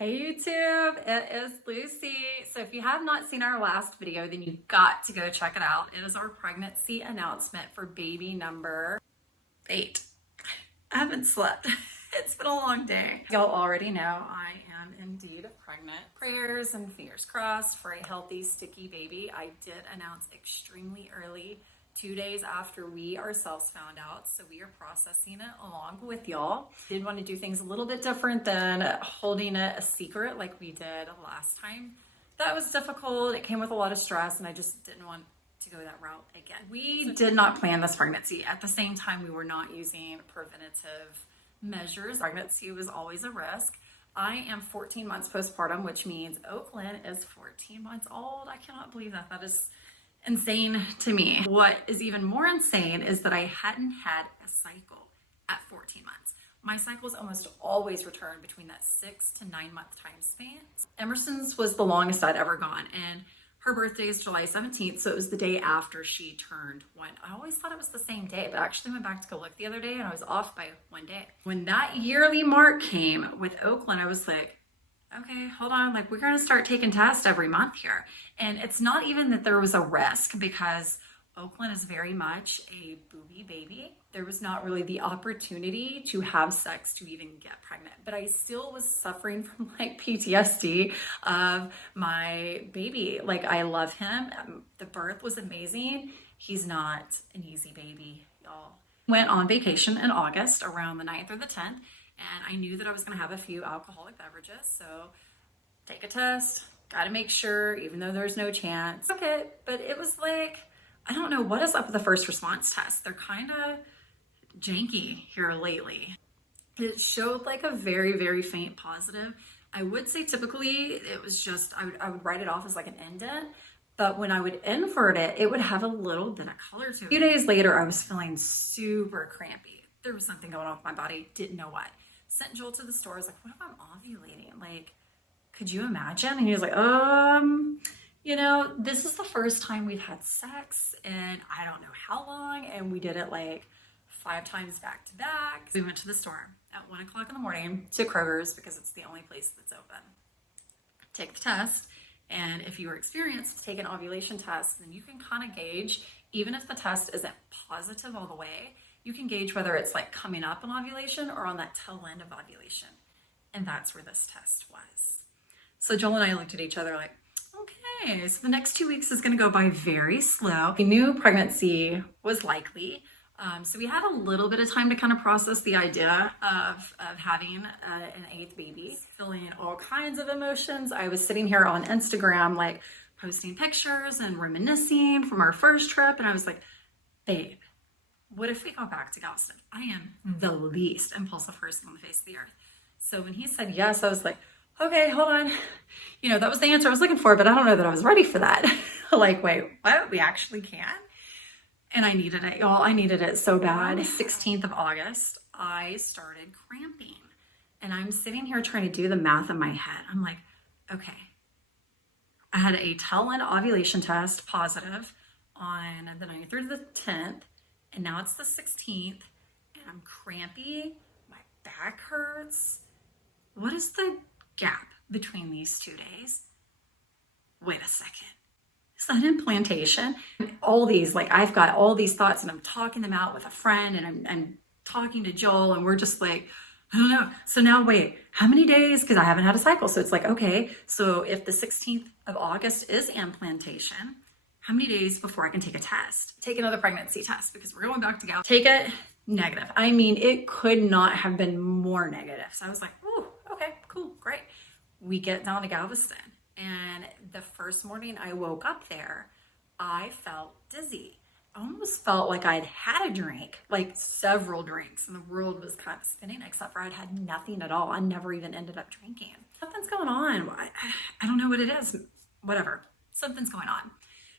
Hey YouTube, it is Lucy. So if you have not seen our last video, then you've got to go check it out. It is our pregnancy announcement for baby number 8. I haven't slept. It's been a long day. Y'all already know I am indeed pregnant. Prayers and fingers crossed for a healthy, sticky baby. I did announce extremely early, 2 days after we ourselves found out. So we are processing it along with y'all. Did want to do things a little bit different than holding it a secret like we did last time. That was difficult. It came with a lot of stress and I just didn't want to go that route again. We did not plan this pregnancy. At the same time, we were not using preventative measures. Pregnancy was always a risk. I am 14 months postpartum, which means Oakland is 14 months old. I cannot believe that. That is insane to me. What is even more insane is that I hadn't had a cycle at 14 months. My cycles almost always return between that 6 to 9 month time span. Emerson's was the longest I'd ever gone, and her birthday is July 17th, so it was the day after she turned 1. I always thought it was the same day, but I actually went back to go look the other day and I was off by 1 day. When that yearly mark came with Oakland, I was like, okay, hold on, like we're gonna start taking tests every month here. And it's not even that there was a risk, because Oakland is very much a booby baby. There was not really the opportunity to have sex to even get pregnant, but I still was suffering from like PTSD of my baby. Like, I love him. The birth was amazing. He's not an easy baby, y'all. Went on vacation in August around the 9th or the 10th. And I knew that I was gonna have a few alcoholic beverages. So take a test, gotta make sure, even though there's no chance. Okay, but it was like, I don't know what is up with the first response test. They're kind of janky here lately. It showed like a very, very faint positive. I would say typically it was just, I would write it off as like an indent, but when I would invert it, it would have a little bit of color to it. A few days later, I was feeling super crampy. There was something going on with my body, didn't know what. Sent Joel to the store. I was like, what if I'm ovulating? Like, could you imagine? And he was like, you know, this is the first time we've had sex in I don't know how long. And we did it like 5 times back to back. We went to the store at 1 o'clock in the morning to Kroger's because it's the only place that's open. Take the test. And if you were experienced, take an ovulation test, then you can kind of gauge, even if the test isn't positive all the way, you can gauge whether it's like coming up on ovulation or on that tail end of ovulation. And that's where this test was. So Joel and I looked at each other like, okay, so the next 2 weeks is gonna go by very slow. We knew pregnancy was likely. So we had a little bit of time to kind of process the idea of having an 8th baby. Feeling all kinds of emotions. I was sitting here on Instagram, like posting pictures and reminiscing from our first trip. And I was like, babe, what if we go back to Galveston? I am the least impulsive person on the face of the earth. So when he said yes, I was like, okay, hold on. You know, that was the answer I was looking for, but I don't know that I was ready for that. Like, wait, what? We actually can? And I needed it, y'all. I needed it so bad. 16th of August, I started cramping. And I'm sitting here trying to do the math in my head. I'm like, okay, I had a tail end ovulation test positive on the 9th through the 10th. And now it's the 16th and I'm crampy. My back hurts. What is the gap between these 2 days? Wait a second. Is that implantation? All these, like, I've got all these thoughts and I'm talking them out with a friend and I'm talking to Joel and we're just like, I don't know. So now wait, how many days? Because I haven't had a cycle. So it's like, okay, so if the 16th of August is implantation, how many days before I can take a test? Take another pregnancy test because we're going back to Galveston. Take it, negative. I mean, it could not have been more negative. So I was like, oh, okay, cool, great. We get down to Galveston and the first morning I woke up there, I felt dizzy. I almost felt like I'd had a drink, like several drinks, and the world was kind of spinning, except for I'd had nothing at all. I never even ended up drinking. Something's going on. I don't know what it is. Whatever, something's going on.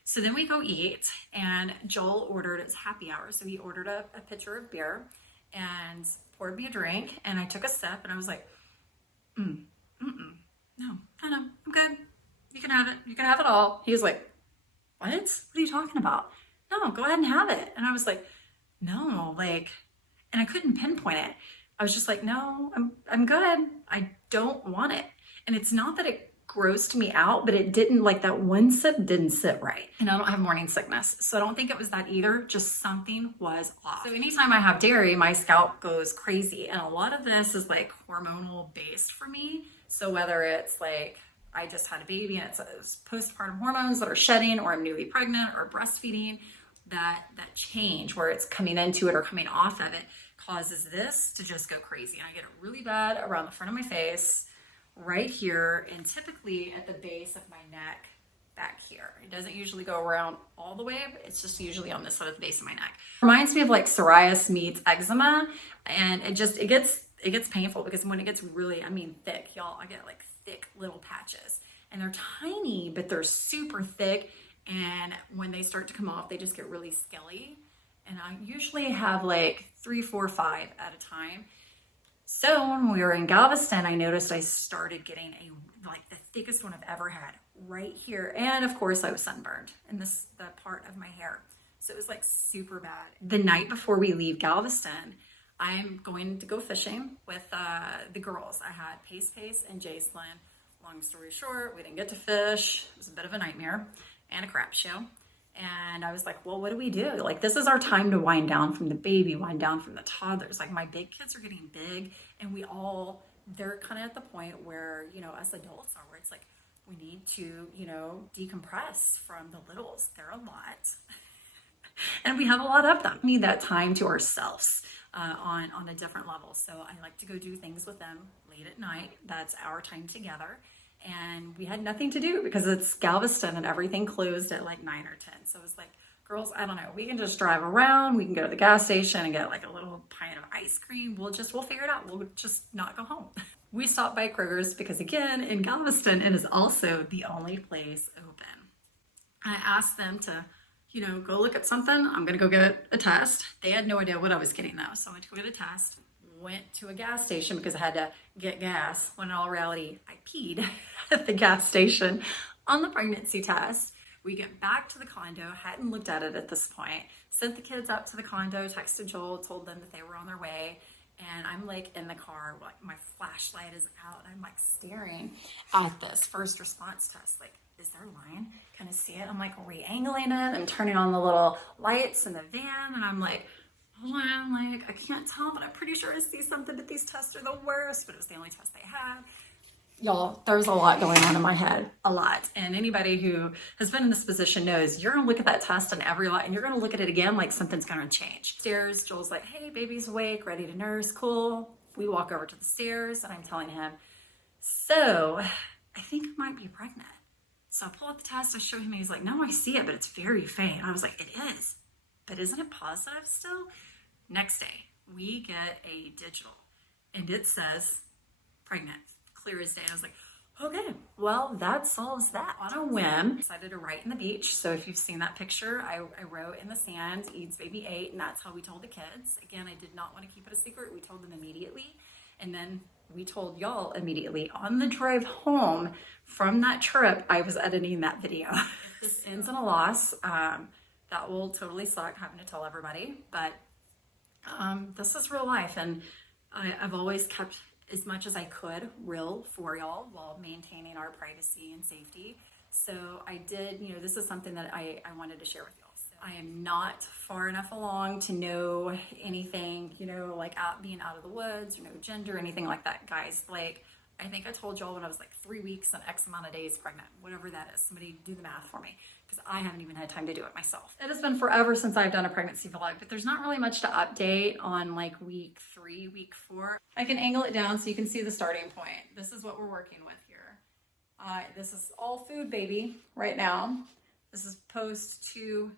So then we go eat, and Joel ordered, it's happy hour, so he ordered a pitcher of beer and poured me a drink, and I took a sip, and I was like, no, I'm good. You can have it. You can have it all. He was like, what? What are you talking about? No, go ahead and have it. And I was like, no, like, and I couldn't pinpoint it. I was just like, no, I'm good. I don't want it. And it's not that it grossed me out, but it didn't, like that one sip didn't sit right. And I don't have morning sickness, so I don't think it was that either. Just something was off. So anytime I have dairy, my scalp goes crazy. And a lot of this is like hormonal based for me. So whether it's like I just had a baby and it's postpartum hormones that are shedding, or I'm newly pregnant, or breastfeeding, that change where it's coming into it or coming off of it causes this to just go crazy. And I get it really bad around the front of my face, right here, and typically at the base of my neck back here. It doesn't usually go around all the way, but it's just usually on this side of the base of my neck. Reminds me of like psoriasis meets eczema, and it gets painful because when it gets really, I mean, thick, y'all, I get like thick little patches, and they're tiny, but they're super thick. And when they start to come off, they just get really scaly. And I usually have like 3, 4, 5 at a time. So when we were in Galveston, I noticed I started getting like the thickest one I've ever had right here. And of course I was sunburned in the part of my hair. So it was like super bad. The night before we leave Galveston, I'm going to go fishing with the girls. I had Pace and Jacelyn. Long story short, we didn't get to fish. It was a bit of a nightmare and a crap show. And I was like, well, what do we do? Like, this is our time to wind down from the baby, wind down from the toddlers. Like, my big kids are getting big, and they're kind of at the point where, you know, us adults are, where it's like, we need to, you know, decompress from the littles. They're a lot. And we have a lot of them. We need that time to ourselves on a different level. So I like to go do things with them late at night. That's our time together. And we had nothing to do because it's Galveston and everything closed at like 9 or 10. So it was like, girls, I don't know, we can just drive around. We can go to the gas station and get like a little pint of ice cream. We'll figure it out. We'll just not go home. We stopped by Kroger's because, again, in Galveston, it is also the only place open. I asked them to, you know, go look at something. I'm going to go get a test. They had no idea what I was getting though. So I went to go get a test. Went to a gas station because I had to get gas, when in all reality, I peed at the gas station on the pregnancy test. We get back to the condo, hadn't looked at it at this point, sent the kids up to the condo, texted Joel, told them that they were on their way. And I'm like in the car, like my flashlight is out, and I'm like staring at this first response test. Like, is there a line? Can I see it? I'm like re-angling it and turning on the little lights in the van. And I'm like, hold on, like, I can't tell, but I'm pretty sure I see something, that these tests are the worst, but it was the only test they had. Y'all, there's a lot going on in my head, a lot. And anybody who has been in this position knows you're gonna look at that test and and you're gonna look at it again like something's gonna change. Stairs, Joel's like, hey, baby's awake, ready to nurse, cool. We walk over to the stairs and I'm telling him, so I think I might be pregnant. So I pull up the test, I show him, and he's like, no, I see it, but it's very faint. And I was like, it is, but isn't it positive still? Next day, we get a digital and it says pregnant, clear as day. I was like, okay, well, that solves that. On a whim, decided to write in the beach. So if you've seen that picture, I wrote in the sand, Eades baby 8, and that's how we told the kids. Again, I did not want to keep it a secret. We told them immediately. And then we told y'all immediately. On the drive home from that trip, I was editing that video. If this ends in a loss, that will totally suck having to tell everybody, but this is real life, and I've always kept as much as I could real for y'all while maintaining our privacy and safety. So I did, you know, this is something that I wanted to share with y'all. So I am not far enough along to know anything, you know, like being out of the woods, or no gender, anything like that, guys. Like, I think I told y'all when I was like 3 weeks and X amount of days pregnant, whatever that is. Somebody do the math for me, because I haven't even had time to do it myself. It has been forever since I've done a pregnancy vlog, but there's not really much to update on like week 3, week 4. I can angle it down so you can see the starting point. This is what we're working with here. This is all food, baby, right now. This is post 2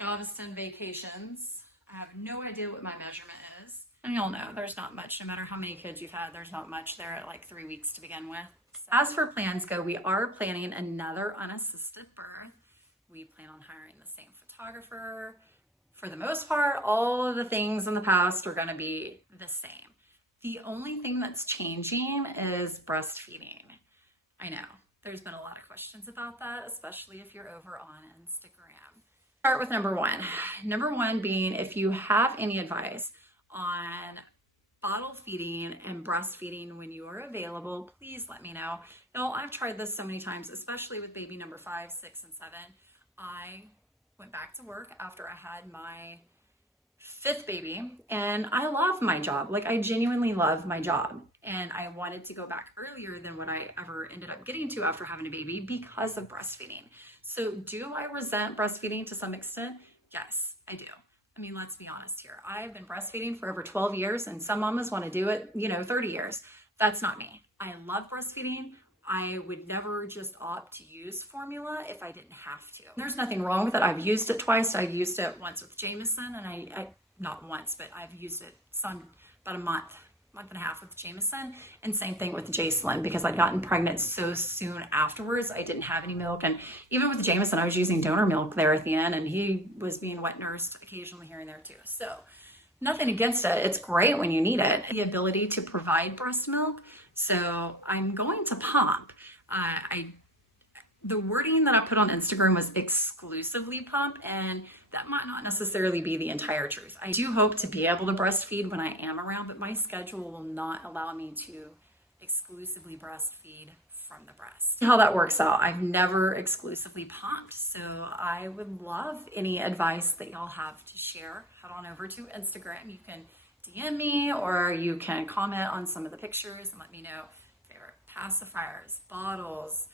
Galveston vacations. I have no idea what my measurement is. And y'all know there's not much, no matter how many kids you've had, there's not much there at like 3 weeks to begin with. So, as for plans go, we are planning another unassisted birth. We plan on hiring the same photographer. For the most part, all of the things in the past are gonna be the same. The only thing that's changing is breastfeeding. I know, there's been a lot of questions about that, especially if you're over on Instagram. Start with number one. Number one being, if you have any advice on bottle feeding and breastfeeding when you are available, please let me know. Y'all, I've tried this so many times, especially with baby number 5, 6, and 7. I went back to work after I had my 5th baby, and I love my job. Like, I genuinely love my job, and I wanted to go back earlier than what I ever ended up getting to after having a baby because of breastfeeding. So do I resent breastfeeding to some extent? Yes, I do. I mean, let's be honest here. I've been breastfeeding for over 12 years, and some mamas want to do it, 30 years. That's not me. I love breastfeeding. I would never just opt to use formula if I didn't have to. There's nothing wrong with it. I've used it twice. I've used it once with Jameson, and I not once, but I've used it about a month and a half with Jameson, and same thing with Jacelyn, because I'd gotten pregnant so soon afterwards. I didn't have any milk, and even with Jameson, I was using donor milk there at the end, and he was being wet nursed occasionally here and there too. So nothing against it. It's great when you need it. The ability to provide breast milk. So I'm going to pump. The wording that I put on Instagram was exclusively pump, and that might not necessarily be the entire truth. I do hope to be able to breastfeed when I am around, but my schedule will not allow me to exclusively breastfeed from the breast. How that works out, I've never exclusively pumped, so I would love any advice that y'all have to share. Head on over to Instagram. You can DM me, or you can comment on some of the pictures and let me know favorite pacifiers, bottles,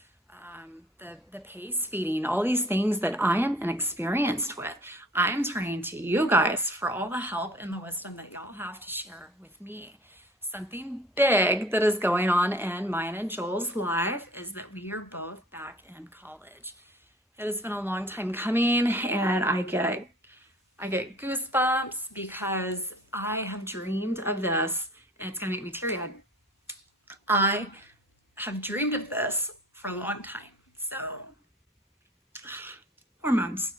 the pace feeding, all these things that I am inexperienced with. I am turning to you guys for all the help and the wisdom that y'all have to share with me. Something big that is going on in mine and Joel's life is that we are both back in college. It has been a long time coming, and I get goosebumps because I have dreamed of this, and it's gonna make me teary-eyed. I have dreamed of this for a long time. So, hormones.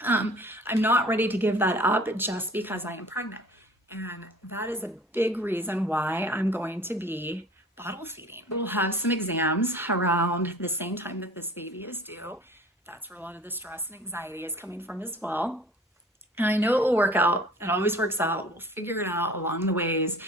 I'm not ready to give that up just because I am pregnant. And that is a big reason why I'm going to be bottle feeding. We'll have some exams around the same time that this baby is due. That's where a lot of the stress and anxiety is coming from as well. And I know it will work out. It always works out. We'll figure it out along the ways.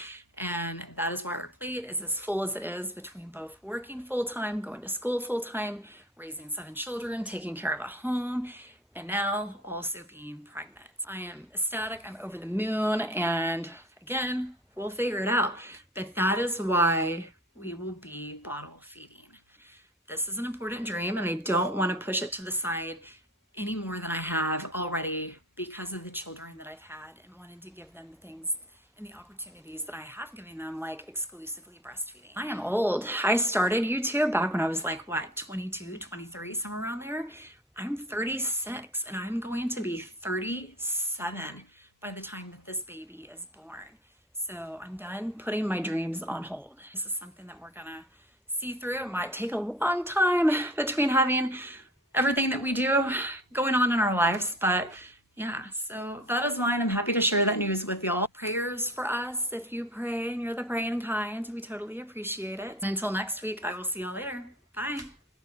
And that is why our plate is as full as it is, between both working full-time, going to school full-time, raising 7 children, taking care of a home, and now also being pregnant. I am ecstatic. I'm over the moon. And again, we'll figure it out. But that is why we will be bottle feeding. This is an important dream, and I don't want to push it to the side any more than I have already because of the children that I've had, and wanted to give them the things and the opportunities that I have given them, like exclusively breastfeeding. I am old. I started YouTube back when I was like, 22, 23, somewhere around there. I'm 36, and I'm going to be 37 by the time that this baby is born. So I'm done putting my dreams on hold. This is something that we're gonna see through. It might take a long time between having everything that we do going on in our lives, but yeah, so that is mine. I'm happy to share that news with y'all. Prayers for us. If you pray and you're the praying kind, we totally appreciate it. Until next week, I will see y'all later. Bye.